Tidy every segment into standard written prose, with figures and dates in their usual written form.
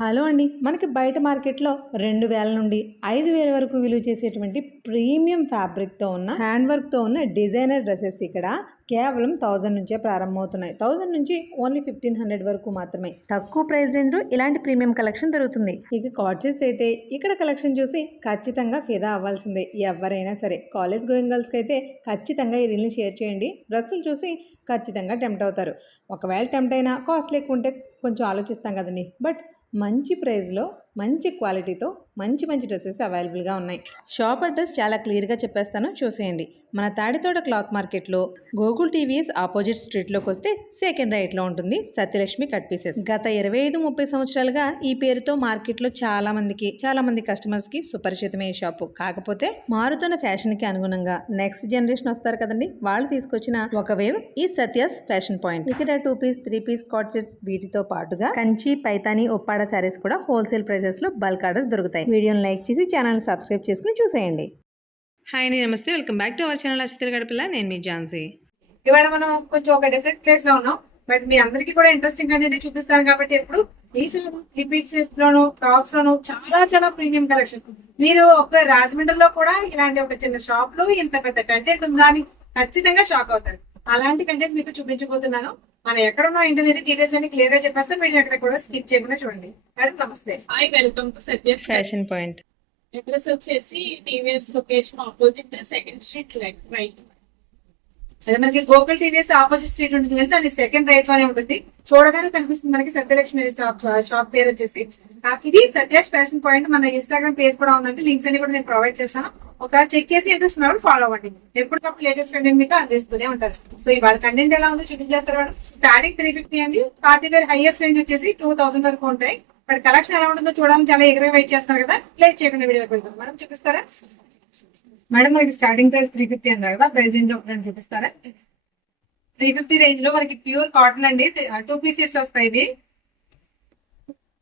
Hello అండి. మనకి బయట మార్కెట్‌లో 2000 నుండి 5000 వరకు విలువ చేసేటువంటి ప్రీమియం ఫ్యాబ్రిక్‌తో ఉన్న, హ్యాండ్ వర్క్‌తో ఉన్న డిజైనర్ డ్రెసెస్ ఇక్కడ కేవలం 1000 నుంచే ప్రారంభమవుతున్నాయి. 1000 నుంచి ఓన్లీ 1500 వరకు మాత్రమే. తక్కువ ప్రైస్ రేంజ్‌లో ఇలాంటి ప్రీమియం కలెక్షన్ దొరుకుతుంది. ఇక కార్డ్సెస్ అయితే ఇక్కడ కలెక్షన్ చూసి ఖచ్చితంగా ఫిదా అవ్వాల్సిందే ఎవరైనా సరే. కాలేజ్ గోయింగ్ గర్ల్స్‌కి అయితే ఖచ్చితంగా ఈ రీల్ని షేర్ చేయండి. డ్రెస్సులు చూసి ఖచ్చితంగా టెంప్ట్ అవుతారు. ఒకవేళ టెంప్ట్ అయినా కాస్ట్లీ ఎక్కువ ఉంటే కొంచెం ఆలోచిస్తాం కదండి. బట్ మంచి ప్రైస్లో మంచి క్వాలిటీతో మంచి డ్రెస్సెస్ అవైలబుల్గా ఉన్నాయి. షాప్ అడ్రస్ చాలా క్లియర్గా చెప్పేస్తాను, చూసేయండి. మన తాడితోట క్లాత్ మార్కెట్లో గోకుల్ టీవీఎస్ ఆపోజిట్ స్ట్రీట్లోకి వస్తే సెకండ్ రైట్లో ఉంటుంది సత్యలక్ష్మి కట్ పీసెస్. గత 25-30 సంవత్సరాలుగా ఈ పేరుతో మార్కెట్లో చాలా మంది కస్టమర్స్కి సుపరిచితమే ఈ షాపు. కాకపోతే మారుతున్న ఫ్యాషన్కి అనుగుణంగా నెక్స్ట్ జనరేషన్ వస్తారు కదండి, వాళ్ళు తీసుకొచ్చిన ఒక వేవ్ ఈ సత్యాస్ ఫ్యాషన్ పాయింట్. ఇక్కడ 2 పీస్ 3 పీస్ కార్డ్ సెట్స్ వీటితో పాటుగా కంచి, పైతాని, ఒప్పాడ శారీస్ కూడా హోల్సేల్ ప్రైసెస్ లో బల్క్ ఆర్డర్స్ దొరుకుతాయి. వీడియోని లైక్ చేసి ఛానల్ సబ్స్క్రైబ్ చేసుకుని చూసేయండి. హాయ్ అండి, నమస్తే, welcome back to our channel అచిత్ర గడపల్ల. నేను మీ ఝాన్సీ. ఇవాళ మనం కొంచెం ఒక డిఫరెంట్ ప్లేస్ లో ఉన్నాం. బట్ మీ అందరికీ కూడా ఇంట్రెస్టింగ్ అనేది చూపిస్తాను కాబట్టి ఎప్పుడు ఈ రిపీట్ సెట్ లోను, టాప్స్ లోను చాలా ప్రీమియం కలెక్షన్. మీరు ఒక రాజమండ్రిలో కూడా ఇలాంటి ఒక చిన్న షాప్ లో ఇంత పెద్ద కంటెంట్ ఉందా అని ఖచ్చితంగా షాక్ అవుతారు. అలాంటి కంటెంట్ మీకు చూపించబోతున్నాను. మనం ఎక్కడ ఉన్నాం ఇంటర్నెట్ డీటెయిల్స్ అని క్లియర్ గా చెప్పేస్తాం. మీరు ఎక్కడ కూడా స్కిప్ చేయకుండా చూడండి. మేడం నమస్తే. Hi, welcome to Satya's fashion point. Address వచ్చేసి TVS location opposite second street right. అదే మనకి గోకుల్ టీవీఎస్ ఆపోజిట్ స్ట్రీట్ ఉంటుంది కదా, దాని సెకండ్ రైట్ లోనే ఉంటుంది. చూడగానే కనిపిస్తుంది మనకి సత్యలక్ష్మి షాప్ పేరు వచ్చేసి. ఇది సత్యాష్ ఫ్యాషన్ పాయింట్. మన ఇన్స్టాగ్రామ్ పేజ్ కూడా ఉందంటే లింక్స్ అన్ని కూడా నేను ప్రొవైడ్ చేస్తాను. ఒకసారి చెక్ చేసి ఇంట్రెస్ట్ ఉన్నప్పుడు ఫాలో అవ్వండి. ఎప్పటికప్పుడు లేటెస్ట్ కంటెంట్ మీకు అందిస్తూనే ఉంటారు. సో ఇవాళ కంటెంట్ ఎలా ఉందో చూపించేస్తారు. స్టార్టింగ్ 350 అండి. పార్టీ వేర్ హైయెస్ట్ రేంజ్ వచ్చేసి 2000 వరకు ఉంటాయి. బట్ కలెక్షన్ ఎలా ఉంటుందో చూడాలని చాలా ఎగరగా వెయిట్ చేస్తారు కదా. లేట్ చేయకుండా వీడియోకి వెళ్తాం. మేడం చూపిస్తారా? మేడం మనకి స్టార్టింగ్ ప్రైస్ 350 అన్నారు కదా, ప్రైస్ రేంజ్ ఒకటి చూపిస్తారా? 350 రేంజ్ లో మనకి ప్యూర్ కాటన్ అండి. 2 పీస్ సెట్స్ వస్తాయి. ఇవి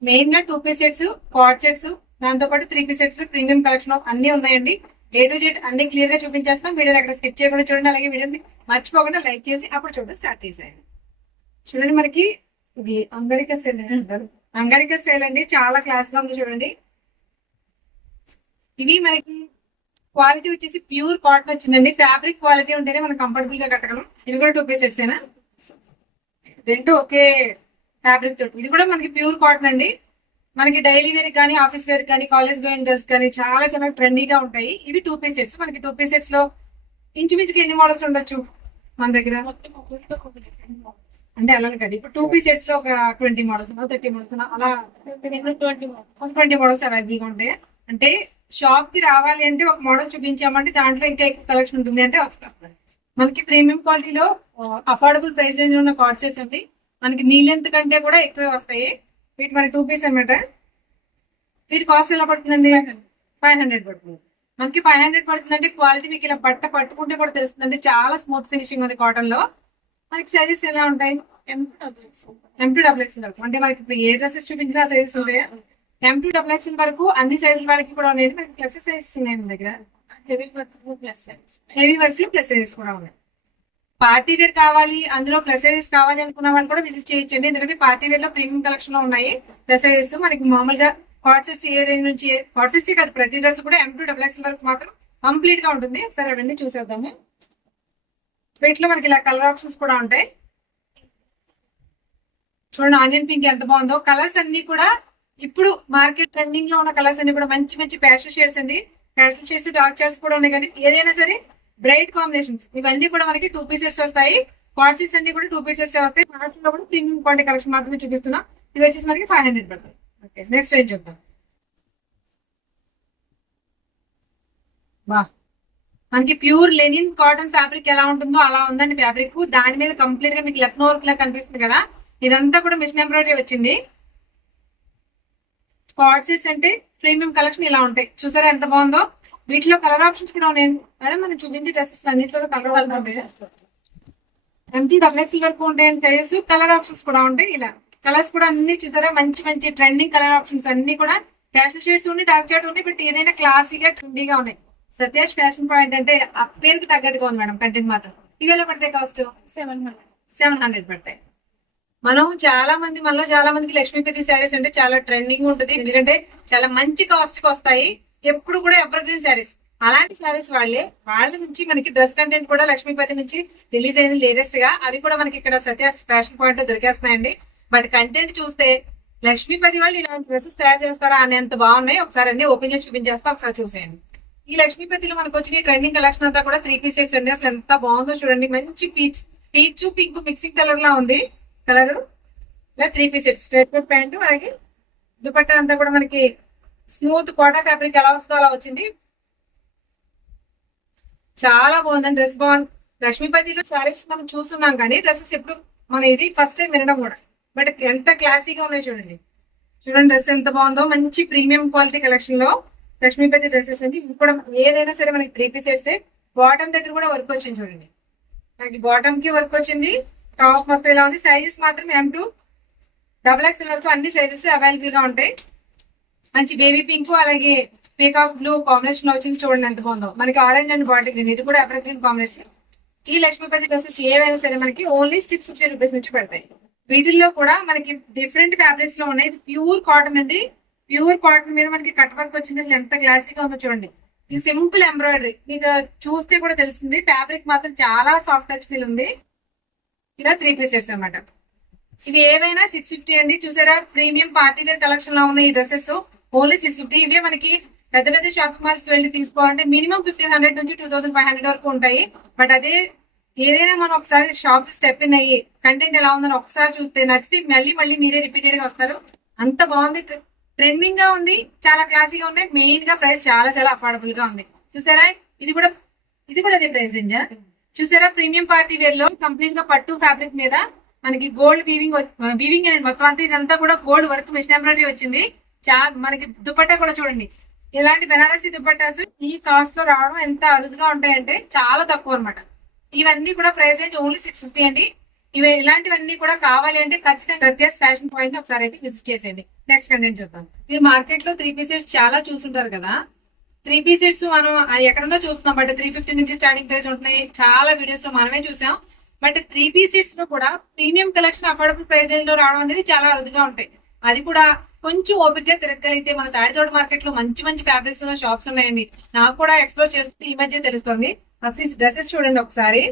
మెయిన్ గా 2 పీస్ సెట్స్, కార్డ్ సెట్స్, దాంతో పాటు 3 పీస్ సెట్స్ లో ప్రీమియం కలెక్షన్ అన్ని ఉన్నాయండి. A to Z అన్ని క్లియర్ గా చూపించేస్తాం. వీడియోని అక్కడ స్కిప్ చేయకుండా చూడండి. అలాగే వీడియోని మర్చిపోకుండా లైక్ చేసి అప్పుడు చూడండి స్టార్ట్ చేసేయండి. చూడండి మనకి ఇది అంగరిక స్టైల్ అంటారు. అంగరిక స్టైల్ అండి, చాలా క్లాస్ గా ఉంది. చూడండి ఇవి మనకి క్వాలిటీ వచ్చేసి ప్యూర్ కాటన్ వచ్చిందండి. ఫ్యాబ్రిక్ క్వాలిటీ ఉంటేనే మనం కంఫర్టబుల్ గా కట్టగలం. ఇవి కూడా 2 పీస్ సెట్స్ ఏనా, రెండు ఒకే ఫ్యాబ్రిక్ తోటి. ఇది కూడా మనకి ప్యూర్ కాటన్ అండి. మనకి డైలీ వేర్ కానీ, ఆఫీస్ వేర్ కానీ, కాలేజ్ గోయింగ్ గర్ల్స్ కానీ చాలా ట్రెండీగా ఉంటాయి. ఇవి 2 పీస్ సెట్స్. మనకి 2 పీస్ సెట్స్ లో ఇంచుమించుగా ఎన్ని మోడల్స్ ఉండొచ్చు మన దగ్గర అంటే అలా కదా. ఇప్పుడు 2 పీస్ సెట్స్ లో ఒక 20 మోడల్స్ 30 మోడల్స్ అలా 20 మోడల్స్ అవైలబుల్ గా ఉంటాయి. అంటే షాప్ కి రావాలి అంటే ఒక మోడల్ చూపించామంటే దాంట్లో ఇంకా ఎక్కువ కలెక్షన్ ఉంటుంది అంటే వస్తాం. మనకి ప్రీమియం క్వాలిటీలో అఫోర్డబుల్ ప్రైస్ రేంజ్ ఉన్న కార్డ్ సెట్స్ అండి. మనకి నీ లెంత్ కంటే కూడా ఎక్కువే వస్తాయి. వీటి మన 2 పీస్ అనమాట. వీటి కాస్ట్ ఎలా పడుతుందండి? 500 పడుతుంది. మనకి 500 పడుతుందంటే క్వాలిటీ మీకు ఇలా బట్ట పట్టుకుంటే కూడా తెలుస్తుందండి. చాలా స్మూత్ ఫినిషింగ్ ఉంది కాటన్ లో. మనకి సైజెస్ ఎలా ఉంటాయి? M2XXL వరకు. అంటే మనకి ఇప్పుడు ఏ డ్రెస్సెస్ చూపించినా సైజెస్ ఉంటాయా? M2XXL వరకు అన్ని సైజుల వాళ్ళకి కూడా ఉన్నాయి. మనకి ప్లస్ సైజెస్ ఉన్నాయి మన దగ్గర. హెవీ వర్క్స్ లో ప్లస్ సైజెస్ కూడా ఉన్నాయి. పార్టీ వేర్ కావాలి, అందులో ప్లస్ సైజెస్ కావాలి అనుకున్న వాళ్ళు కూడా విజిట్ చేయొచ్చండి. ఎందుకంటే పార్టీ వేర్ లో ప్రీమియం కలెక్షన్ లో ఉన్నాయి ప్లస్ సైజెస్. మనకి మామూలుగా కార్డ్ సెట్స్ ఏ రేంజ్ నుంచి, కార్డ్ సెట్స్ కాదు ప్రతి డ్రెస్ కూడా M2XXL వరకు మాత్రం కంప్లీట్ గా ఉంటుంది. సరే అవన్నీ చూసేద్దాము. వీటిలో మనకి ఇలా కలర్ ఆప్షన్స్ కూడా ఉంటాయి. చూడండి ఆనియన్ పింక్ ఎంత బాగుందో. కలర్స్ అన్ని కూడా ఇప్పుడు మార్కెట్ ట్రెండింగ్ లో ఉన్న కలర్స్ అన్ని కూడా మంచి ప్యాస్టల్ షేడ్స్ అండి. ప్యాస్టల్ షేడ్స్, డార్క్ షేడ్స్ కూడా ఉన్నాయి. కానీ ఏదైనా సరే బ్రైట్ కాంబినేషన్స్. ఇవన్నీ కూడా మనకి 2 పీస్ సెట్స్ వస్తాయి. కార్డ్ సెట్స్ అన్ని కూడా 2 పీస్ సెట్స్ వస్తాయి. వాటిలో కూడా ప్రీమియం క్వాలిటీ కలెక్షన్ మాత్రమే చూపిస్తున్నాం. ఇవి వచ్చేసి మనకి 500 పడుతుంది. ఓకే, నెక్స్ట్ రేంజ్ చూద్దాం. వా, మనకి ప్యూర్ లెనిన్ కాటన్ ఫ్యాబ్రిక్ ఎలా ఉంటుందో అలా ఉందండి ఫ్యాబ్రిక్. దాని మీద కంప్లీట్ గా మీకు లక్నో వర్క్ లా కనిపిస్తుంది కదా. ఇదంతా కూడా మిషన్ ఎంబ్రాయిడరీ వచ్చింది. కార్డ్ సెట్స్ అంటే ప్రీమియం కలెక్షన్ ఇలా ఉంటాయి. చూసారా ఎంత బాగుందో. వీటిలో కలర్ ఆప్షన్స్ కూడా ఉన్నాయి మేడం. మనం చూపించే డ్రెస్సెస్ అన్నింటిలో కలర్ ఉంటాయి. M2XXL వరకు ఉంటాయండి సైజెస్. కలర్ ఆప్షన్స్ కూడా ఉంటాయి. ఇలా కలర్స్ కూడా అన్ని చూసారా, మంచి ట్రెండింగ్ కలర్ ఆప్షన్స్ అన్ని కూడా ఫ్యాషన్ షేడ్స్ ఉన్నాయి, డార్క్ షేడ్ ఉన్నాయి. బట్ ఏదైనా క్లాసీగా ట్రెండీగా ఉన్నాయి. సత్యాష్ ఫ్యాషన్ పాయింట్ అంటే ఆ పేరుకి తగ్గట్టుగా ఉంది మేడం కంటెంట్ మాత్రం. ఇవి ఎలా పడతాయి? కాస్ట్ 700 పడతాయి. మనలో చాలా మందికి లక్ష్మీపతి శారీస్ అంటే చాలా ట్రెండింగ్ ఉంటుంది, ఎందుకంటే చాలా మంచి కాస్ట్ కి వస్తాయి, ఎప్పుడు కూడా ఎవర్ గ్రీన్ శారీస్. అలాంటి శారీస్ వాళ్ళ నుంచి మనకి డ్రెస్ కంటెంట్ కూడా లక్ష్మీపతి నుంచి రిలీజ్ అయింది లేటెస్ట్ గా, అవి కూడా మనకి ఇక్కడ సత్య ఫ్యాషన్ పాయింట్ లో దొరికేస్తున్నాయండి. బట్ కంటెంట్ చూస్తే లక్ష్మీపతి వాళ్ళు ఇలాంటి డ్రెస్సెస్ తయారు చేస్తారా అనేంత బాగున్నాయి. ఒకసారి అన్ని ఓపెన్ చేసి చూపించేస్తా, ఒకసారి చూసేయండి. ఈ లక్ష్మీపతిలో మనకు వచ్చిన ట్రెండింగ్ కలెక్షన్ అంతా కూడా 3 సెట్స్ అండి. అసలు ఎంత బాగుందో చూడండి, మంచి పీచ్ పింక్ మిక్సింగ్ కలర్ లా ఉంది కలర్. ఇలా 3 సెట్స్, స్ట్రైట్ కట్ ప్యాంట్, అలాగే దుపట్టా అంతా కూడా మనకి స్మూత్ కోటా ఫ్యాబ్రిక్ ఎలా వస్తుందో అలా వచ్చింది. చాలా బాగుందండి, డ్రెస్ బాగుంది. లక్ష్మీపతిలో సారీస్ మనం చూస్తున్నాం కానీ డ్రెస్సెస్ ఎప్పుడు మన ఇది ఫస్ట్ టైం వినడం కూడా. బట్ ఎంత క్లాసీగా ఉన్నాయి చూడండి. డ్రెస్ ఎంత బాగుందో, మంచి ప్రీమియం క్వాలిటీ కలెక్షన్ లో లక్ష్మీపతి డ్రెస్సెస్ అండి. ఇవి కూడా ఏదైనా సరే మనకి 3 సెట్స్. బాటమ్ దగ్గర కూడా వర్క్ వచ్చింది చూడండి, మనకి బాటమ్ కి వర్క్ వచ్చింది. టాప్ మొత్తం ఇలా ఉంది. సైజెస్ మాత్రం M2 XXL వరకు అన్ని సైజెస్ అవైలబుల్ గా ఉంటాయి. మంచి బేబీ పింక్ అలాగే పీకాక్ బ్లూ కాంబినేషన్ లో వచ్చింది చూడండి ఎంత బాగుందో. మనకి ఆరెంజ్ అండ్ బాటిల్ గ్రీన్, ఇది కూడా ఎవర్ గ్రీన్ కాంబినేషన్. ఈ లక్ష్మీపతి డ్రెస్సెస్ ఏవైనా సరే మనకి ఓన్లీ 650 రూపీస్ నుంచి పడతాయి. వీటిల్లో కూడా మనకి డిఫరెంట్ ఫ్యాబ్రిక్స్ లో ఉన్నాయి. ఇది ప్యూర్ కాటన్ అండి, ప్యూర్ కాటన్ మీద మనకి కట్ వర్క్ వచ్చింది. అసలు ఎంత క్లాసీగా ఉందో చూడండి. ఈ సింపుల్ ఎంబ్రాయిడరీ మీకు చూస్తే కూడా తెలుస్తుంది. ఫ్యాబ్రిక్ మాత్రం చాలా సాఫ్ట్ టచ్ ఫీల్ ఉంది. ఇలా 3 సెట్స్ అన్నమాట. ఇవి ఏవైనా 650 అండి. చూసారా, ప్రీమియం పార్టీ వేర్ కలెక్షన్ లో ఉన్న ఈ డ్రెస్సెస్ ఓన్లీ 650. ఇవే మనకి పెద్ద పెద్ద షాపింగ్ మాల్స్ కి వెళ్ళి తీసుకోవాలంటే మినిమం 1500 నుంచి 2500 వరకు ఉంటాయి. బట్ అదే ఏదైనా మనం ఒకసారి షాప్ స్టెప్ ఇన్ అయ్యి కంటెంట్ ఎలా ఉందని ఒకసారి చూస్తే నచ్చితే మళ్ళీ మళ్ళీ మీరే రిపీటెడ్ గా వస్తారు. అంత బాగుంది, ట్రెండింగ్ గా ఉంది, చాలా క్లాసీగా ఉన్నాయి. మెయిన్ గా ప్రైస్ చాలా చాలా అఫోర్డబుల్ గా ఉంది. చూసారా, ఇది కూడా అదే ప్రైస్ రేంజ్. చూసారా, ప్రీమియం పార్టీ వేర్ లో కంప్లీట్ గా పట్టు ఫ్యాబ్రిక్ మీద మనకి గోల్డ్ వీవింగ్ అనేది మొత్తం అంతా ఇదంతా కూడా గోల్డ్ వర్క్ మిషన్ ఎంబ్రాయిడరీ వచ్చింది. మనకి దుపట్టా కూడా చూడండి, ఇలాంటి బెనారసీ దుపట్టాస్ ఈ కాస్ట్ లో రావడం ఎంత అరుదుగా ఉంటాయంటే చాలా తక్కువ అనమాట. ఇవన్నీ కూడా ప్రైస్ రేంజ్ ఓన్లీ 650 అండి. ఇలాంటివన్నీ కూడా కావాలి అంటే ఖచ్చితంగా సత్యాస్ ఫ్యాషన్ పాయింట్ ఒకసారి అయితే విజిట్ చేసేయండి. నెక్స్ట్ కంటెంట్ చూద్దాం. మీరు మార్కెట్ లో 3 సెట్స్ చాలా చూసుంటారు కదా. 3 సెట్స్ మనం ఎక్కడన్నా చూస్తున్నాం, బట్ 350 నుంచి స్టార్టింగ్ ప్రైస్ ఉంటున్నాయి. చాలా వీడియోస్ లో మనమే చూసాం. బట్ 3 సెట్స్ లో కూడా premium collection affordable price range లో రావడం అనేది చాలా అరుదుగా ఉంటాయి. అది కూడా కొంచెం ఓపికగా తిరగలిగితే మన తాడితోట మార్కెట్ లో మంచి మంచి ఫ్యాబ్రిక్స్ ఉన్న షాప్స్ ఉన్నాయండి. నాకు కూడా ఎక్స్ప్లోర్ చేస్తూ ఈ మధ్య తెలుస్తుంది. అసలు ఈ డ్రెస్సెస్ చూడండి ఒకసారి.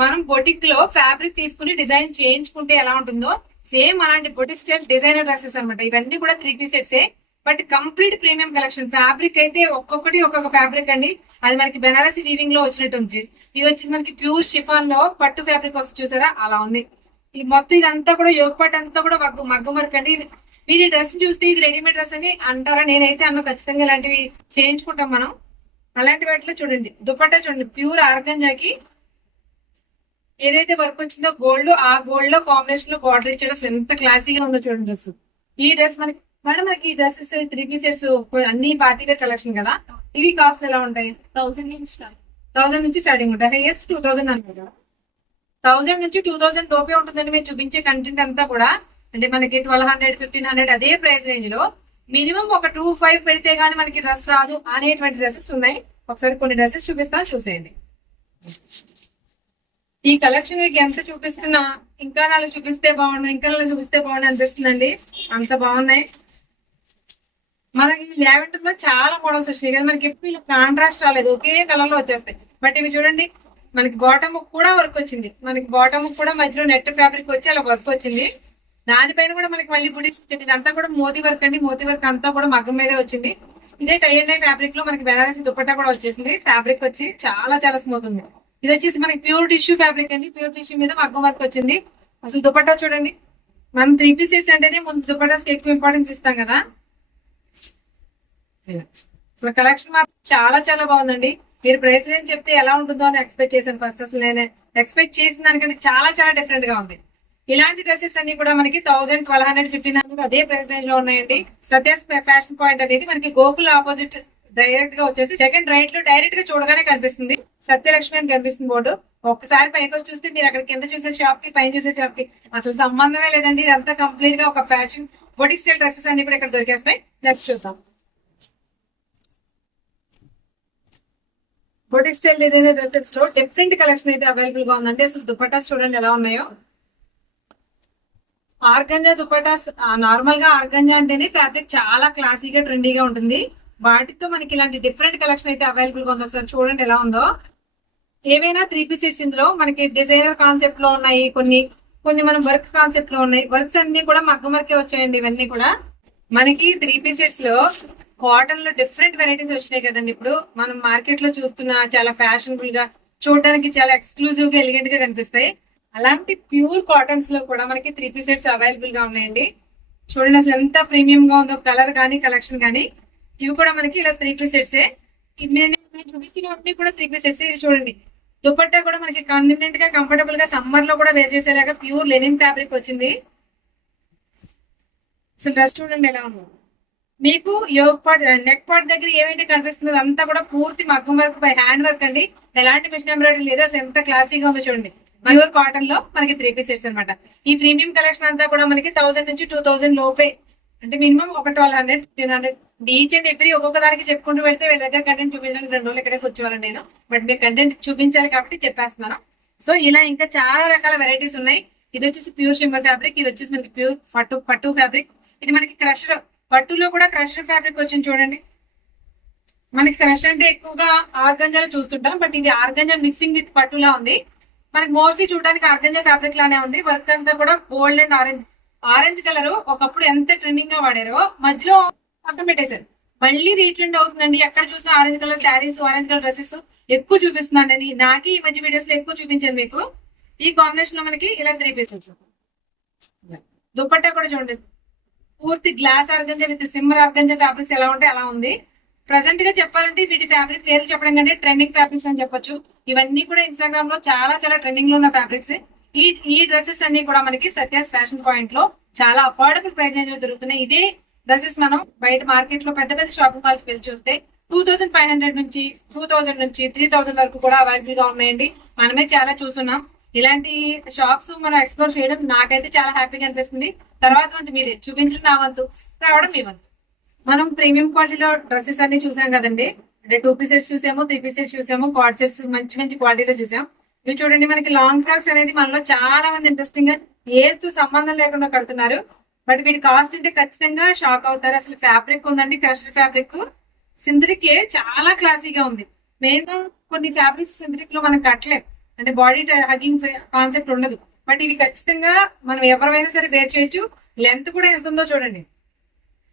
మనం బొటిక్ లో ఫ్యాబ్రిక్ తీసుకుని డిజైన్ చేయించుకుంటే ఎలా ఉంటుందో సేమ్ అలాంటి బొటిక్ స్టైల్ డిజైనర్ డ్రెస్సెస్ అనమాట. ఇవన్నీ కూడా 3 సెట్సే, but complete premium collection. Fabric అయితే ఒక్కొక్కటి ఒక్కొక్క ఫ్యాబ్రిక్ అండి. అది మనకి బెనారసీ వీవింగ్ లో వచ్చినట్టు ఉంది. ఇది వచ్చి మనకి ప్యూర్ షిఫాన్ లో పట్టు ఫ్యాబ్రిక్ వస్తుంది చూసారా, అలా ఉంది. ఈ మొత్తం ఇదంతా కూడా యోగపాట్ అంతా కూడా మగ్గం వర్క్ అండి. మీరు డ్రెస్ చూస్తే ఇది రెడీమేడ్ డ్రెస్ అని అంటారా? నేనైతే అన్న ఖచ్చితంగా ఇలాంటివి చేయించుకుంటాం మనం. అలాంటి వాటిలో చూడండి దుపట్టా చూడండి, ప్యూర్ ఆర్గంజాకి ఏదైతే వర్క్ వచ్చిందో గోల్డ్, ఆ గోల్డ్ లో కాంబినేషన్ లో బార్డర్ ఇచ్చాడు. అసలు ఎంత క్లాసీగా ఉందో చూడండి డ్రెస్. ఈ డ్రెస్ మనకి ఈ డ్రెస్సెస్ 3 సెట్స్ అన్ని పార్టీ వేర్ కలెక్షన్ కదా. ఇవి కాస్ట్ ఎలా ఉంటాయి? 1000 నుంచి స్టార్టింగ్ ఉంటాయి. హైయెస్ట్ 2000 అనుకుంటా. 1000 నుంచి 2000 టోపే ఉంటుందండి. మేము చూపించే కంటెంట్ అంతా కూడా అంటే మనకి 1200, 1500 అదే ప్రైస్ రేంజ్ లో మినిమం ఒక 2500 పెడితే గానీ మనకి డ్రెస్ రాదు అనేటువంటి డ్రెస్సెస్ ఉన్నాయి. ఒకసారి కొన్ని డ్రెస్సెస్ చూపిస్తాను, చూసేయండి. ఈ కలెక్షన్ మీకు ఎంత చూపిస్తున్నా ఇంకా 4 చూపిస్తే బాగుండు, ఇంకా 4 చూపిస్తే బాగుండు అనిపిస్తుందండి. అంత బాగున్నాయి. మనకి లావెండర్ లో చాలా మోడల్స్ వచ్చినాయి కదా. మనకి ఎప్పుడు ఇలా కాంట్రాస్ట్ రాలేదు, ఒకే కలర్ లో వచ్చేస్తాయి. బట్ ఇవి చూడండి, మనకి బాటమ్ కూడా వర్క్ వచ్చింది. మనకి బాటమ్ కూడా మధ్యలో నెట్ ఫ్యాబ్రిక్ వచ్చి అలా వర్క్ వచ్చింది. దానిపైన కూడా మనకి మళ్ళీ బుటీస్ వచ్చింది. ఇదంతా కూడా మోతీ వర్క్ అండి. మోతీ వర్క్ అంతా కూడా మగ్గం మీదే వచ్చింది. ఇదే టై అండ్ డై ఫ్యాబ్రిక్ లో మనకి బెనారసీ దుపట్టా కూడా వచ్చేసింది. ఫ్యాబ్రిక్ వచ్చి చాలా చాలా స్మూత్ ఉంది. ఇది వచ్చేసి మనకి ప్యూర్ టిష్యూ ఫ్యాబ్రిక్ అండి. ప్యూర్ టిష్యూ మీద మగ్గం వర్క్ వచ్చింది. అసలు దుపట్టా చూడండి, మనం 3 సెట్స్ అంటేనే ముందు దుపట్టాస్కి ఎక్కువ ఇంపార్టెన్స్ ఇస్తాం కదా. అసలు కలెక్షన్ మాత్రం చాలా చాలా బాగుందండి. మీరు ప్రైస్ రేంజ్ చెప్తే ఎలా ఉంటుందో అని ఎక్స్పెక్ట్ చేశాను ఫస్ట్. అసలు నేను ఎక్స్పెక్ట్ చేసిన దానికంటే చాలా చాలా డిఫరెంట్ గా ఉంది. ఇలాంటి డ్రెస్సెస్ అన్ని కూడా మనకి 1000, 1200, 1500 అదే ప్రైస్ రేంజ్ లో ఉన్నాయండి. సత్యాస్ ఫ్యాషన్ పాయింట్ అనేది మనకి గోకుల్ ఆపోజిట్ డైరెక్ట్ గా వచ్చేసి సెకండ్ రైట్ లో డైరెక్ట్ గా చూడగానే కనిపిస్తుంది. సత్యలక్ష్మి అని కనిపిస్తుంది బోర్డు. ఒక్కసారి పైకి వచ్చి చూస్తే మీరు అక్కడ కింద చూసే షాప్ కి పైన చూసే షాప్ కి అసలు సంబంధమే లేదండి. ఇదంతా కంప్లీట్ గా ఒక ఫ్యాషన్ బొటిక్ స్టైల్ డ్రెస్సెస్ అన్ని కూడా ఇక్కడ దొరికేస్తాయి. నెక్స్ట్ చూద్దాం. బొటిక్ స్టైల్ డిజైనర్ డ్రెస్సెస్ లో డిఫరెంట్ కలెక్షన్ అయితే అవైలబుల్ గా ఉందండి. అసలు దుపట్టాస్ చూడండి ఎలా ఉన్నాయో. ఆర్గంజా దుపట్టాస్, నార్మల్ గా ఆర్గంజా అంటేనే ఫ్యాబ్రిక్ చాలా క్లాసీగా ట్రెండీగా ఉంటుంది. వాటితో మనకి ఇలాంటి డిఫరెంట్ కలెక్షన్ అయితే అవైలబుల్ గా ఉంది. ఒకసారి చూడండి ఎలా ఉందో. ఏవైనా 3 సెట్స్ ఇందులో మనకి డిజైనర్ కాన్సెప్ట్ లో ఉన్నాయి, కొన్ని కొన్ని మనం వర్క్ కాన్సెప్ట్ లో ఉన్నాయి. వర్క్స్ అన్ని కూడా మగ్గం వర్కే వచ్చాయండి. ఇవన్నీ కూడా మనకి 3 సెట్స్ లో కాటన్ లో డిఫరెంట్ వెరైటీస్ వచ్చినాయి కదండి. ఇప్పుడు మనం మార్కెట్ లో చూస్తున్న చాలా ఫ్యాషనబుల్ గా, చూడడానికి చాలా ఎక్స్క్లూజివ్ గా, ఎలిగెంట్ గా కనిపిస్తాయి. అలాంటి ప్యూర్ కాటన్స్ లో కూడా మనకి 3 సెట్స్ అవైలబుల్ గా ఉన్నాయండి. చూడండి అసలు ఎంత ప్రీమియం గా ఉందో, కలర్ కానీ కలెక్షన్ కానీ. ఇవి కూడా మనకి ఇలా 3 సెట్స్. నేను చూపిస్తున్నవన్నీ కూడా 3 సెట్స్. ఇది చూడండి, దుపట్టా కూడా మనకి కన్వీనియంట్ గా, కంఫర్టబుల్ గా, సమ్మర్ లో కూడా వేర్ చేసేలాగా ప్యూర్ లెనిన్ ఫ్యాబ్రిక్ వచ్చింది. అసలు డ్రెస్ చూడండి ఎలా ఉందో. మీకు యోగ్ పార్ట్, నెక్ పార్ట్ దగ్గర ఏమైతే కనిపిస్తుందో అంతా కూడా పూర్తి మగ్గం వర్క్ బై హ్యాండ్ వర్క్ అండి. ఎలాంటి మిషన్ ఎంబ్రాయిడరీ లేదు. అసలు ఎంత క్లాసీగా ఉందో చూడండి. ప్యూర్ కాటన్ లో మనకి 3 సెట్స్ అనమాట. ఈ ప్రీమియం కలెక్షన్ అంతా కూడా మనకి 1000 నుంచి 2000 లోపే, అంటే మినిమం ఒక 1200, 1500 ఈచ్ అండ్ ఎవ్రీ ఒక్కొక్క దానికి చెప్పుకుంటూ వెళ్తే వీళ్ళ దగ్గర కంటెంట్ చూపించడానికి 2 రోజులు ఇక్కడే కూర్చోవాలండి నేను. బట్ మీకు కంటెంట్ చూపించాలి కాబట్టి చెప్పేస్తున్నాను. సో ఇలా ఇంకా చాలా రకాల వెరైటీస్ ఉన్నాయి. ఇది వచ్చేసి ప్యూర్ షిమ్మర్ ఫ్యాబ్రిక్, ఇది వచ్చేసి మనకి ప్యూర్ పట్టు ఫ్యాబ్రిక్. ఇది మనకి క్రషర్, పట్టులో కూడా క్రషర్ ఫ్యాబ్రిక్ వచ్చింది చూడండి. మనకి క్రష్ అంటే ఎక్కువగా ఆర్గంజాలో చూస్తుంటాం, బట్ ఇది ఆర్గంజా మిక్సింగ్ విత్ పట్టులా ఉంది. మనకి మోస్ట్లీ చూడడానికి ఆర్గంజా ఫ్యాబ్రిక్ లానే ఉంది. వర్క్ అంతా కూడా గోల్డ్ అండ్ ఆరెంజ్ కలర్ ఒకప్పుడు ఎంత ట్రెండింగ్ గా వాడారో మధ్యలో పక్కన పెట్టేశారు. మళ్ళీ రీట్రెండ్ అవుతుందండి. ఎక్కడ చూసినా orange colour saris, orange colour dresses ఎక్కువ చూపిస్తున్నాను నేను. నాకు ఈ మధ్య వీడియోస్ లో ఎక్కువ చూపించాను మీకు. ఈ కాంబినేషన్ లో మనకి ఇలా 3 పీసెస్. దుపట్టా కూడా చూడండి, పూర్తి glass organza with shimmer organza fabrics ఎలా ఉంటాయి అలా ఉంది. ప్రజెంట్ గా చెప్పాలంటే వీటి ఫ్యాబ్రిక్ పేరు చెప్పడం కంటే ట్రెండింగ్ ఫ్యాబ్రిక్స్ అని చెప్పొచ్చు. ఇవన్నీ కూడా ఇన్స్టాగ్రామ్ లో చాలా చాలా ట్రెండింగ్ లో ఉన్న ఫ్యాబ్రిక్స్. ఈ డ్రెస్సెస్ అన్ని కూడా మనకి సత్యాస్ ఫ్యాషన్ పాయింట్ లో చాలా అఫోర్డబుల్ ప్రైస్ రేంజ్ లో దొరుకుతున్నాయి. ఇదే డ్రెస్సెస్ మనం బయట మార్కెట్ లో పెద్ద పెద్ద షాపింగ్ మాల్స్ వెళ్ళి చూస్తే 2500 నుంచి 2000 నుంచి 3000 వరకు కూడా అవైలబుల్ గా ఉన్నాయండి. మనమే చాలా చూస్తున్నాం. ఇలాంటి షాప్స్ మనం ఎక్స్ప్లోర్ చేయడం నాకైతే చాలా హ్యాపీగా అనిపిస్తుంది. తర్వాత వంతు మీరే చూపించడం నా వంతు, రావడం మీ వంతు. మనం ప్రీమియం క్వాలిటీలో డ్రెస్సెస్ అన్ని చూసాం కదండి. అంటే 2 సెట్స్ చూసాము, 3 సెట్స్ చూసాము, కార్డ్ సెట్స్ మంచి మంచి క్వాలిటీలో చూసాం. ఇవి చూడండి, మనకి లాంగ్ ఫ్రాక్స్ అనేది మనలో చాలా మంది ఇంట్రెస్టింగ్ గా ఏజ్ తో సంబంధం లేకుండా కడుతున్నారు. బట్ వీటి కాస్ట్ అంటే ఖచ్చితంగా షాక్ అవుతారు. అసలు ఫ్యాబ్రిక్ ఉందండి, క్రషర్ ఫ్యాబ్రిక్. సింథటిక్ చాలా క్లాసీగా ఉంది. మెయిన్ గా కొన్ని ఫ్యాబ్రిక్స్ సింథటిక్ లో మనం కట్టలేదు, అంటే బాడీ హగ్గింగ్ కాన్సెప్ట్ ఉండదు. బట్ ఇవి ఖచ్చితంగా మనం ఎవరైనా సరే వేర్ చేయొచ్చు. లెంత్ కూడా ఎంత ఉందో చూడండి.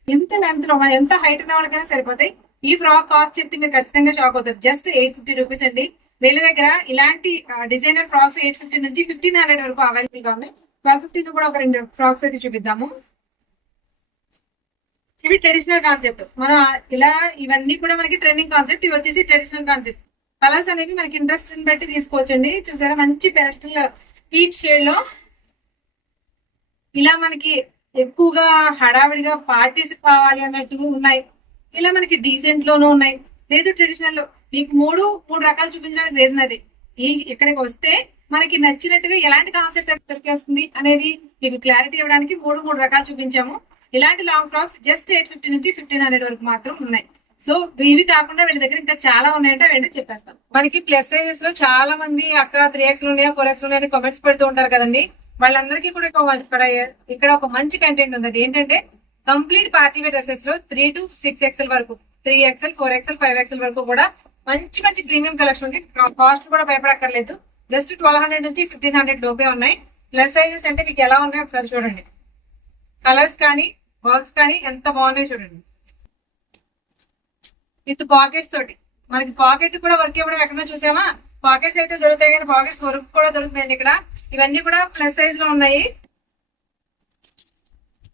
ఎంత లెంత్ లో ఎంత హైట్ ఉన్న వాళ్ళకైనా సరిపోతాయి. ఈ ఫ్రాక్ కాస్ట్ చెప్తే మీరు ఖచ్చితంగా షాక్ అవుతారు. జస్ట్ 850 రూపీస్ అండి. వీళ్ళ దగ్గర ఇలాంటి డిజైనర్ ఫ్రాక్స్ 850 నుంచి 1500 వరకు అవైలబుల్ గా ఉన్నాయి. 1250 కూడా ఒక 2 ఫ్రాక్స్ అయితే చూపిద్దాము. ఇవి ట్రెడిషనల్ కాన్సెప్ట్. మనం ఇలా ఇవన్నీ కూడా మనకి ట్రెండింగ్ కాన్సెప్ట్. ఇవి వచ్చేసి ట్రెడిషనల్ కాన్సెప్ట్. కలర్స్ అనేవి మనకి ఇంట్రెస్ట్ బట్టి తీసుకోవచ్చండి. చూసారా, మంచి పేస్టల్ పీచ్ షేడ్ లో ఇలా మనకి ఎక్కువగా హడావిడిగా పార్టీస్ కావాలి అన్నట్టు ఉన్నాయి. ఇలా మనకి డీసెంట్ లోనూ ఉన్నాయి, లేదు ట్రెడిషనల్ లో. మీకు మూడు రకాలు చూపించడానికి రీజన్ అది. ఇక్కడికి వస్తే మనకి నచ్చినట్టుగా ఎలాంటి కాన్సెప్ట్ దొరికేస్తుంది అనేది మీకు క్లారిటీ ఇవ్వడానికి మూడు రకాలు చూపించాము. ఇలాంటి లాంగ్ ఫ్రాక్స్ జస్ట్ 850 నుంచి 1500 వరకు మాత్రం ఉన్నాయి. సో ఇవి కాకుండా వీళ్ళ దగ్గర ఇంకా చాలా ఉన్నాయంటే ఏంటో చెప్పేస్తాం. మనకి ప్లస్ సైజెస్ లో చాలా మంది అక్క 3X ఉన్నాయా 4X ఉన్నాయా కామెంట్స్ పెడుతూ ఉంటారు కదండి. వాళ్ళందరికీ కూడా ఇక్కడ ఒక మంచి కంటెంట్ ఉంది. అది ఏంటంటే కంప్లీట్ పార్టీ వేర్ డ్రెస్సెస్ లో 3 to 6XL వరకు, 3XL, 4XL, 5XL వరకు కూడా మంచి ప్రీమియం కలెక్షన్ ఉంది. కాస్ట్ కూడా భయపడక్కర్లేదు. జస్ట్ 1200 నుంచి 1500 లోపే ఉన్నాయి. ప్లస్ సైజెస్ అంటే మీకు ఎలా ఉన్నాయో ఒకసారి చూడండి. కలర్స్ కానీ వర్క్స్ కానీ ఎంత బాగున్నాయి చూడండి. విత్ పాకెట్స్ తోటి మనకి పాకెట్ కూడా వర్క్ ఇవ్వడం ఎక్కడన్నా చూసామా? పాకెట్స్ అయితే దొరుకుతాయి కానీ పాకెట్స్ వర్క్ కూడా దొరుకుతాయండి ఇక్కడ. ఇవన్నీ కూడా ప్లస్ సైజ్ లో ఉన్నాయి.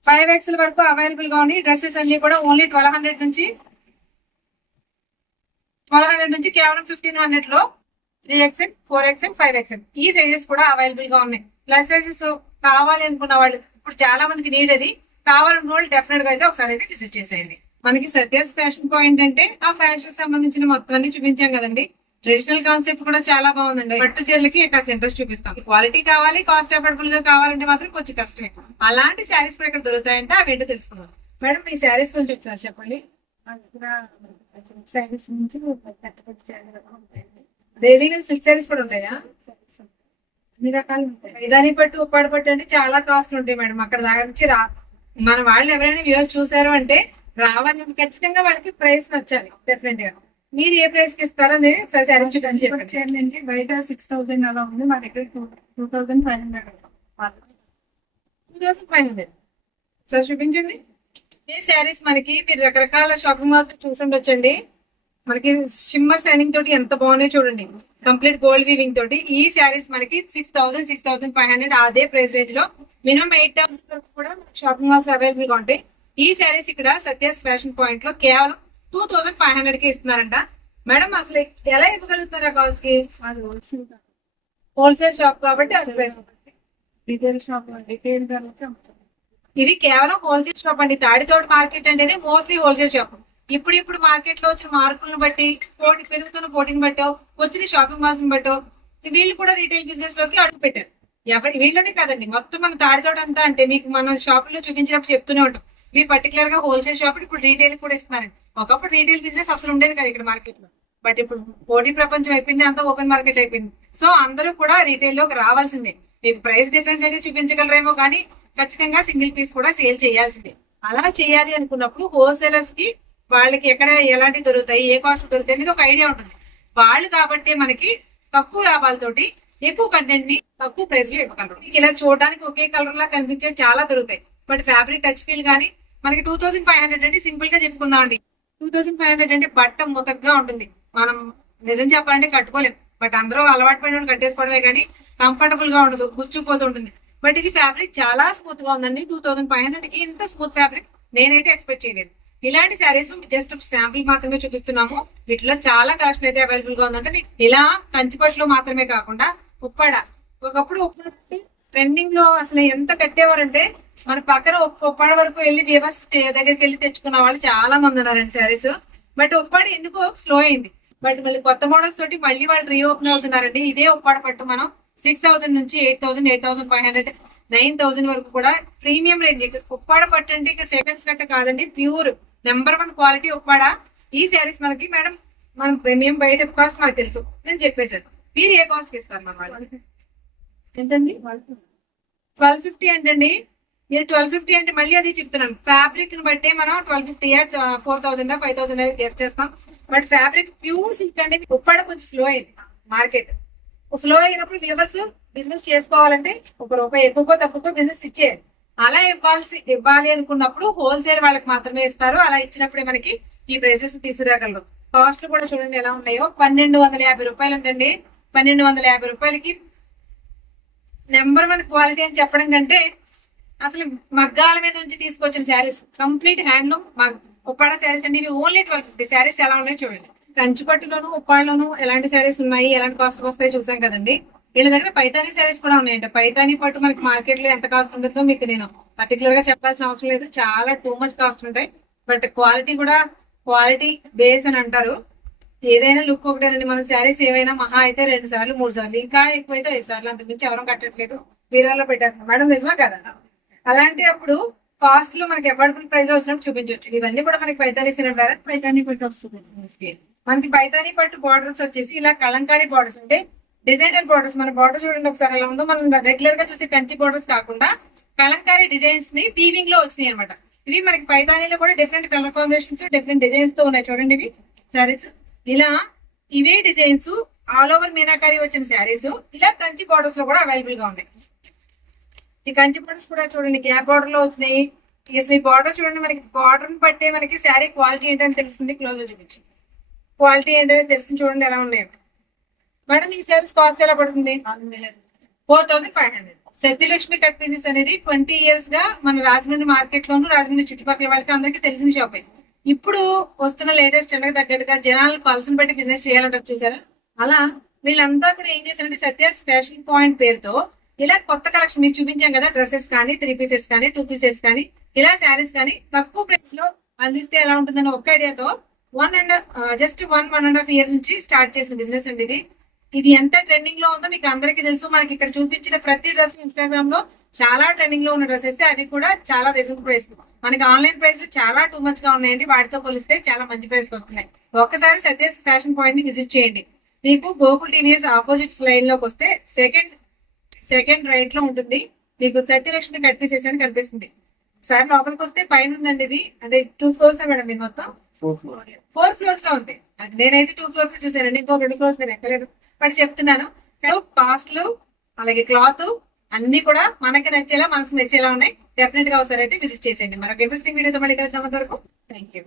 5XL వరకు అవైలబుల్ గా ఉన్నాయి. డ్రెస్సెస్ అన్ని కూడా ఓన్లీ 1200 నుంచి కేవలం 1500 లో 3XL, 4XL, 5XL ఈ సైజెస్ కూడా అవైలబుల్ గా ఉన్నాయి. ప్లస్ సైజెస్ కావాలి అనుకున్న వాళ్ళు, ఇప్పుడు చాలా మందికి నీడ్ అది కావాలనుకున్న వాళ్ళు డెఫినెట్ గా అయితే ఒకసారి అయితే విజిట్ చేసేయండి. మనకి సత్యాస్ ఫ్యాషన్ పాయింట్ అంటే ఆ ఫ్యాషన్ సంబంధించిన మొత్తం అన్ని చూపించాం కదండి. ట్రెడిషనల్ కాన్సెప్ట్ కూడా చాలా బాగుందండి. పట్టు చీరలకి ఇక్కడ ఇంట్రెస్ట్ చూపిస్తాం. క్వాలిటీ కావాలి, కాస్ట్ అఫోర్డబుల్ గా కావాలంటే మాత్రం కొంచెం కష్టమే. అలాంటి శారీస్ కూడా ఇక్కడ దొరుకుతాయంటే అవి ఏంటో తెలుసుకున్నాం. మేడం మీ శారీస్ గురించి ఒకసారి చెప్పండి. శారీస్ నుంచి పెద్ద చీరలు ఉంటాయండి. డైలీ వేర్ సిల్క్ సారీస్ కూడా ఉంటాయా? అన్ని రకాలు ఉంటాయి. పైదాని పట్టు ఉప్పాడ పట్టు అంటే చాలా కాస్ట్ ఉంటాయి మేడం. అక్కడ దగ్గర నుంచి మన వాళ్ళు ఎవరైనా వ్యూవర్స్ చూసారు అంటే రావాలి, ఖచ్చితంగా వాళ్ళకి ప్రైస్ నచ్చాలి డెఫినెట్ గా. మీరు ఏ ప్రైస్ కి ఇస్తారని ఒకసారి సారీస్ చూపించి చెప్పండి. చేయాలంటే బయట 6000 అలా ఉంది, మా దగ్గర 2500. 2500 సార్ చూపించండి. ఈ శారీస్ మనకి మీరు రకరకాల షాపింగ్ మాల్స్ చూసుండొచ్చండి. మనకి షిమ్మర్ షైనింగ్ తోటి ఎంత బాగున్నాయి చూడండి, కంప్లీట్ గోల్డ్ వీవింగ్ తోటి. ఈ శారీస్ మనకి 6000, 6500 అదే ప్రైస్ రేంజ్ లో మినిమం 8000 వరకు కూడా షాపింగ్ మాల్స్ అవైలబుల్ గా ఉంటాయి. ఈ శారీస్ ఇక్కడ సత్యాస్ ఫ్యాషన్ పాయింట్ లో కేవలం 2500 కి ఇస్తున్నారంట. మేడం అసలు ఎలా ఇవ్వగలుగుతారు ఆ కాస్ట్ కి? అది హోల్సేల్ షాప్ కాబట్టి ఆ ప్రైస్. రిటైల్ షాప్, రిటైల్ ధరలకి అమ్ముతాం. ఇది కేవలం హోల్సేల్ షాప్ అండి. తాడితోటి మార్కెట్ అంటేనే మోస్ట్లీ హోల్సేల్ షాప్. ఇప్పుడు మార్కెట్ లో వచ్చిన మార్పులను బట్టి, పెరుగుతున్న పోటీని బట్టో, వచ్చిన షాపింగ్ మాల్స్ బట్టో వీళ్ళు కూడా రీటైల్ బిజినెస్ లోకి అడుగు పెట్టారు. వీళ్ళనే కాదండి, మొత్తం మన తాడితోట అంతా. అంటే మీకు మన షాపుల్లో చూపించినప్పుడు చెప్తూనే ఉంటాం, ఇవి పర్టికులర్ గా హోల్సేల్ షాప్ ఇప్పుడు రీటైల్ కూడా ఇస్తున్నారండి. ఒకప్పుడు రీటైల్ బిజినెస్ అసలు ఉండేది కదా ఇక్కడ మార్కెట్ లో. బట్ ఇప్పుడు పోటీ ప్రపంచం అయిపోయింది, అంతా ఓపెన్ మార్కెట్ అయిపోయింది. సో అందరూ కూడా రీటైల్ లోకి రావాల్సిందే. మీకు ప్రైస్ డిఫరెన్స్ అయితే చూపించగలరేమో కానీ ఖచ్చితంగా సింగిల్ పీస్ కూడా సేల్ చేయాల్సిందే. అలా చేయాలి అనుకున్నప్పుడు హోల్సేలర్స్ కి వాళ్ళకి ఎక్కడ ఎలాంటి దొరుకుతాయి, ఏ కాస్ట్ దొరుకుతాయి అనేది ఒక ఐడియా ఉంటుంది. వాళ్ళు కాబట్టి మనకి తక్కువ లాభాలతోటి ఎక్కువ కంటెంట్ ని తక్కువ ప్రైస్ లో ఇవ్వగలరు. ఇలా చూడడానికి ఒకే కలర్ లా కనిపించే చాలా దొరుకుతాయి. బట్ ఫ్యాబ్రిక్ టచ్ ఫీల్ గానీ మనకి 2500 అంటే సింపుల్ గా చెప్పుకుందాం అండి. 2500 అంటే బట్ట ముతగ్గా ఉంటుంది. మనం నిజం చెప్పాలంటే కట్టుకోలేం. బట్ అందరూ అలవాటు పడిన కట్టేసుకోవడమే కానీ కంఫర్టబుల్ గా ఉండదు, గుచ్చుకుపోతుంటుంది. బట్ ఇది ఫ్యాబ్రిక్ చాలా స్మూత్ గా ఉందండి. 2500 కి ఇంత స్మూత్ ఫ్యాబ్రిక్ నేనైతే ఎక్స్పెక్ట్ చేయలేదు. ఇలాంటి శారీస్ జస్ట్ శాంపిల్ మాత్రమే చూపిస్తున్నాము. వీటిలో చాలా కలెక్షన్ అయితే అవైలబుల్ గా ఉందంటే మీకు ఇలా కంచిపట్లు మాత్రమే కాకుండా ఉప్పాడ, ఒకప్పుడు ఉప్పాడ ట్రెండింగ్ లో అసలు ఎంత కట్టేవారంటే మన పక్కన ఉప్పాడ వరకు వెళ్ళి వ్యూవర్స్ దగ్గరికి వెళ్ళి తెచ్చుకున్న వాళ్ళు చాలా మంది ఉన్నారండి శారీస్. బట్ ఉప్పాడ ఎందుకో స్లో అయింది. బట్ మళ్ళీ కొత్త మోడల్స్ తోటి మళ్ళీ వాళ్ళు రీఓపెన్ అవుతున్నారండి. ఇదే ఉప్పాడ పట్టు మనం 6000 నుంచి 8000, 8500, 9000 వరకు కూడా ప్రీమియం రేంజ్. ఉప్పాడ పట్టు అంటే ఇక సెకండ్స్ కట్ట కాదండి, ప్యూర్ నెంబర్ 1 క్వాలిటీ ఉప్పాడ. ఈ శారీస్ మనకి మేడం మేము బయట కాస్ట్ మాకు తెలుసు, నేను చెప్పేశాను. మీరు ఏ కాస్ట్ కి ఇస్తారు మన వాళ్ళు? ఎంతండి? 1250 అంటండి. మీరు 1250 అంటే మళ్ళీ అది చెప్తున్నాను, ఫ్యాబ్రిక్ ని బట్టే మనం 1250, 4000, 5000 అనేది గెస్ట్ చేస్తాం. బట్ ఫ్యాబ్రిక్ ప్యూర్ సిల్క్ అంటే ఉప్పాడ కొంచెం స్లో అయింది మార్కెట్. స్లో అయినప్పుడు వ్యూవర్స్ బిజినెస్ చేసుకోవాలంటే ₹1 ఎక్కువకో తక్కువకో బిజినెస్ ఇచ్చేయాలి. అలా ఇవ్వాలి అనుకున్నప్పుడు హోల్సేల్ వాళ్ళకి మాత్రమే ఇస్తారు. అలా ఇచ్చినప్పుడే మనకి ఈ ప్రైసెస్ తీసుకురాగలరు. కాస్ట్లు కూడా చూడండి ఎలా ఉన్నాయో. 1250 రూపాయలు అంటండి. 1250 రూపాయలకి నెంబర్ 1 క్వాలిటీ అని చెప్పడం కంటే అసలు మగ్గాల మీద నుంచి తీసుకొచ్చిన శారీస్, కంప్లీట్ హ్యాండ్లూమ్ ఉప్పాడ శారీస్ అండి. ఇవి ఓన్లీ 1250. శారీస్ ఎలా ఉన్నాయో చూడండి. కంచిపట్టులోను ఉప్పాడలోను ఎలాంటి శారీస్ ఉన్నాయి, ఎలాంటి కాస్ట్ వస్తాయో చూసాం కదండి. వీళ్ళ దగ్గర పైతానీ శారీస్ కూడా ఉన్నాయంట. పైతానీ పట్టు మనకి మార్కెట్ లో ఎంత కాస్ట్ ఉంటుందో మీకు నేను పర్టికులర్ గా చెప్పాల్సిన అవసరం లేదు. చాలా టూ మచ్ కాస్ట్ ఉంటాయి. బట్ క్వాలిటీ కూడా క్వాలిటీ బేస్ అని అంటారు. ఏదైనా లుక్ ఒకటేనండి. మన శారీస్ ఏవైనా మహా అయితే 2 సార్లు 3 సార్లు, ఇంకా ఎక్కువైతే 5 సార్లు, అంతకుమించి ఎవరం కట్టట్లేదు, బీరాలో పెట్టేస్తున్నాం మేడం. నిజమా కదా? అలాంటి అప్పుడు కాస్ట్ లో మనకి అఫోర్డబుల్ ప్రైస్ లో వచ్చినప్పుడు చూపించవచ్చు. ఇవన్నీ కూడా మనకి పైతానీ సినిమా పైతాని పట్టు వస్తుంది. మనకి పైతానీ పట్టు బార్డర్స్ వచ్చేసి ఇలా కలంకారీ బార్డర్స్ ఉంటాయి. డిజైనర్ బార్డర్స్, మన బార్డర్ చూడండి ఒకసారి ఎలా ఉందో. మనం రెగ్యులర్ గా చూసే కంచి బార్డర్స్ కాకుండా కలంకారీ డిజైన్స్ ని వీవింగ్ లో వచ్చినాయి అనమాట. ఇవి మనకి పైతానీలో కూడా different colour combinations, different designs తో ఉన్నాయి చూడండి. ఇవి శారీస్ ఇలా ఇవే డిజైన్స్ ఆల్ ఓవర్ మీనాకారీ వచ్చిన శారీస్ ఇలా కంచి బార్డర్స్ లో కూడా అవైలబుల్ గా ఉన్నాయి. ఈ కంచి బార్డర్స్ కూడా చూడండి గ్యాప్ బార్డర్ లో వచ్చినాయి. అసలు ఈ బార్డర్ చూడండి, మనకి బార్డర్ బట్టే మనకి శారీ క్వాలిటీ ఏంటని తెలుస్తుంది. క్లోజ్ లో చూపించి క్వాలిటీ ఏంటని తెలుస్తుంది. చూడండి ఎలా ఉన్నాయో. మేడం ఈ శారీస్ కాస్ట్ ఎలా పడుతుంది? 4500. సత్యలక్ష్మి కట్ పీసెస్ అనేది 20 years గా మన రాజమండ్రి మార్కెట్ లోను, రాజమండ్రి చుట్టుపక్కల వాళ్ళకి అందరికీ తెలిసిన షాపే. ఇప్పుడు వస్తున్న లేటెస్ట్ ట్రెండ్ తగ్గట్టుగా జనాలు పల్సన్ బట్టి బిజినెస్ చేయాలంటారు చూసారా? అలా వీళ్ళంతా కూడా ఏం చేశారంటే సత్యాస్ ఫ్యాషన్ పాయింట్ పేరుతో ఇలా కొత్త కలెక్షన్ మీకు చూపించాం కదా, డ్రెస్సెస్ కానీ, 3 piece sets కానీ, 2 piece sets కానీ, ఇలా శారీస్ కానీ తక్కువ ప్రైస్ లో అందిస్తే ఎలా ఉంటుందని ఒక్క ఐడియాతో జస్ట్ 1.5 year నుంచి స్టార్ట్ చేసిన బిజినెస్ అండి ఇది. ఇది ఎంత ట్రెండింగ్ లో ఉందో మీకు అందరికీ తెలుసు. మనకి ఇక్కడ చూపించిన ప్రతి డ్రెస్ ఇన్స్టాగ్రామ్ లో చాలా ట్రెండింగ్ లో ఉన్న డ్రెస్సెస్, అవి కూడా చాలా రీజనబుల్ ప్రైస్. మనకి ఆన్లైన్ ప్రైస్ చాలా టూ మచ్ గా ఉన్నాయండి. వాటితో పోలిస్తే చాలా మంచి ప్రైస్ కి వస్తున్నాయి. ఒక్కసారి సత్యస్ ఫ్యాషన్ పాయింట్ ని విజిట్ చేయండి. మీకు గోకుల్ టీవీఎస్ ఆపోజిట్ లైన్ లోకి వస్తే సెకండ్ రైట్ లో ఉంటుంది. మీకు సత్యలక్ష్మి కట్ పీసెస్ అని కనిపిస్తుంది. సార్ లోపలికి వస్తే పైన ఉందండి ఇది, అంటే 2 floors మేడం, మీరు మొత్తం 4 floors లో ఉంది. అది నేనైతే 2 floors చూసానండి, ఇంకో 2 floors నేను ఎక్కలేదు, బట్ చెప్తున్నాను. సో కాస్ట్లు అలాగే క్లాత్ అన్ని కూడా మనకి నచ్చేలా మనసు మెచ్చేలా ఉన్నాయి. డెఫినెట్ గా ఒకసారి అయితే విజిట్ చేసేయండి. మరొక ఇంట్రెస్టింగ్ వీడియోతో మళ్ళీ కలుద్దాం. అంతవరకు థ్యాంక్ యూ.